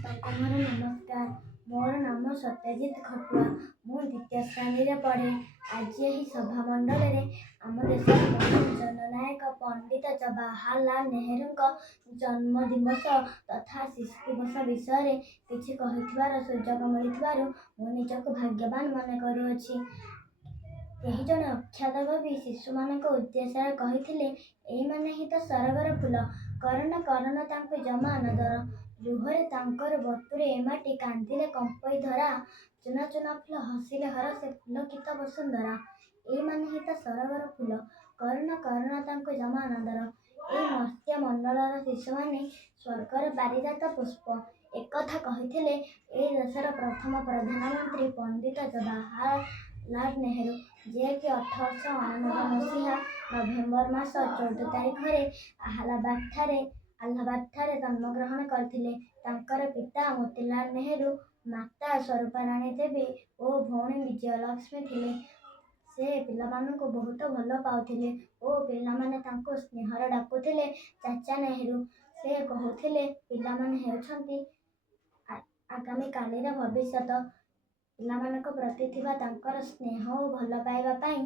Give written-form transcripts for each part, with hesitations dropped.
ସମସ୍ତଙ୍କୁ ମୋର ନମସ୍କାର। ମୋର ନାମ ସତ୍ୟଜିତ ଖଟୁଆ। ମୁଁ ଦ୍ୱିତୀୟ ଶ୍ରେଣୀରେ ପଢ଼େ। ଆଜି ଏହି ସଭାମଣ୍ଡଳରେ ଆମ ଦେଶର ମହାନ ଜନନାୟକ ପଣ୍ଡିତ ଜବାହରଲାଲ ନେହେରୁଙ୍କ ଜନ୍ମଦିବସ ତଥା ଶିଶୁ ଦିବସ ବିଷୟରେ କିଛି କହିଥିବାର ସୁଯୋଗ ମିଳିଥିବାରୁ ମୁଁ ନିଜକୁ ଭାଗ୍ୟବାନ ମନେ କରୁଅଛି। କେହି ଜଣେ ଅଖ୍ୟାତ କବି ଶିଶୁମାନଙ୍କ ଉଦ୍ଦେଶ୍ୟରେ କହିଥିଲେ, ଏଇମାନେ ହିଁ ତ ସରଗର ଫୁଲ, କରନା କରନା ତାଙ୍କୁ ଜମା ଅନାଦର। ଲୁହରେ ତାଙ୍କର ବତୁରେ ଏ ମାଟି, କାନ୍ଦିଲେ କମ୍ପଇ ଧରା। ଚୁନା ଚୁନା ଫୁଲ, ହସିଲେ ହର, ସେ ଫୁଲ କି ତ ବସୁନ୍ଧରା। ଏଇମାନେ ହିଁ ତ ସରଗର ଫୁଲ, କରନା କରନା ତାଙ୍କୁ ଜମା ଅନାଦର। ଏଇ ମର୍ତ୍ତ୍ୟ ମଣ୍ଡଳର ଶିଶୁମାନେ ସ୍ୱର୍ଗର ପାରିଜାତ ପୁଷ୍ପ। ଏକଥା କହିଥିଲେ ଏଇ ଦେଶର ପ୍ରଥମ ପ୍ରଧାନମନ୍ତ୍ରୀ ପଣ୍ଡିତ ଜବାହରଲାଲ ନେହେରୁ, ଯିଏକି 1889 ମସିହା ନଭେମ୍ବର ମାସ 14 ତାରିଖରେ ଆହ୍ଲାବାଦଠାରେ ଜନ୍ମଗ୍ରହଣ କରିଥିଲେ। ତାଙ୍କର ପିତା ମୋତିଲାଲ ନେହେରୁ, ମାତା ସ୍ୱରୂପାରାଣୀ ଦେବୀ ଓ ଭଉଣୀ ବିଜୟଲକ୍ଷ୍ମୀ ଥିଲେ। ସେ ପିଲାମାନଙ୍କୁ ବହୁତ ଭଲ ପାଉଥିଲେ ଓ ପିଲାମାନେ ତାଙ୍କୁ ସ୍ନେହରେ ଡାକୁଥିଲେ ଚାଚା ନେହେରୁ। ସେ କହୁଥିଲେ, ପିଲାମାନେ ହେଉଛନ୍ତି ଆଗାମୀ କାଲିର ଭବିଷ୍ୟତ। ପିଲାମାନଙ୍କ ପ୍ରତି ଥିବା ତାଙ୍କର ସ୍ନେହ ଓ ଭଲ ପାଇବା ପାଇଁ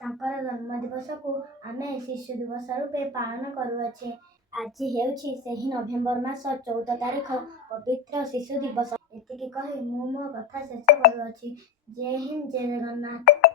ତାଙ୍କର ଜନ୍ମଦିବସକୁ ଆମେ ଶିଶୁ ଦିବସ ରୂପେ ପାଳନ କରୁଅଛେ। ଆଜି ହେଉଛି ସେହି ନଭେମ୍ବର ମାସ 14 ତାରିଖ, ପବିତ୍ର ଶିଶୁ ଦିବସ। ଏତିକି କହି ମୁଁ ମୋ କଥା ଶେଷ କରୁଅଛି। ଜୟ ହିନ୍ଦ, ଜୟ ଜଗନ୍ନାଥ।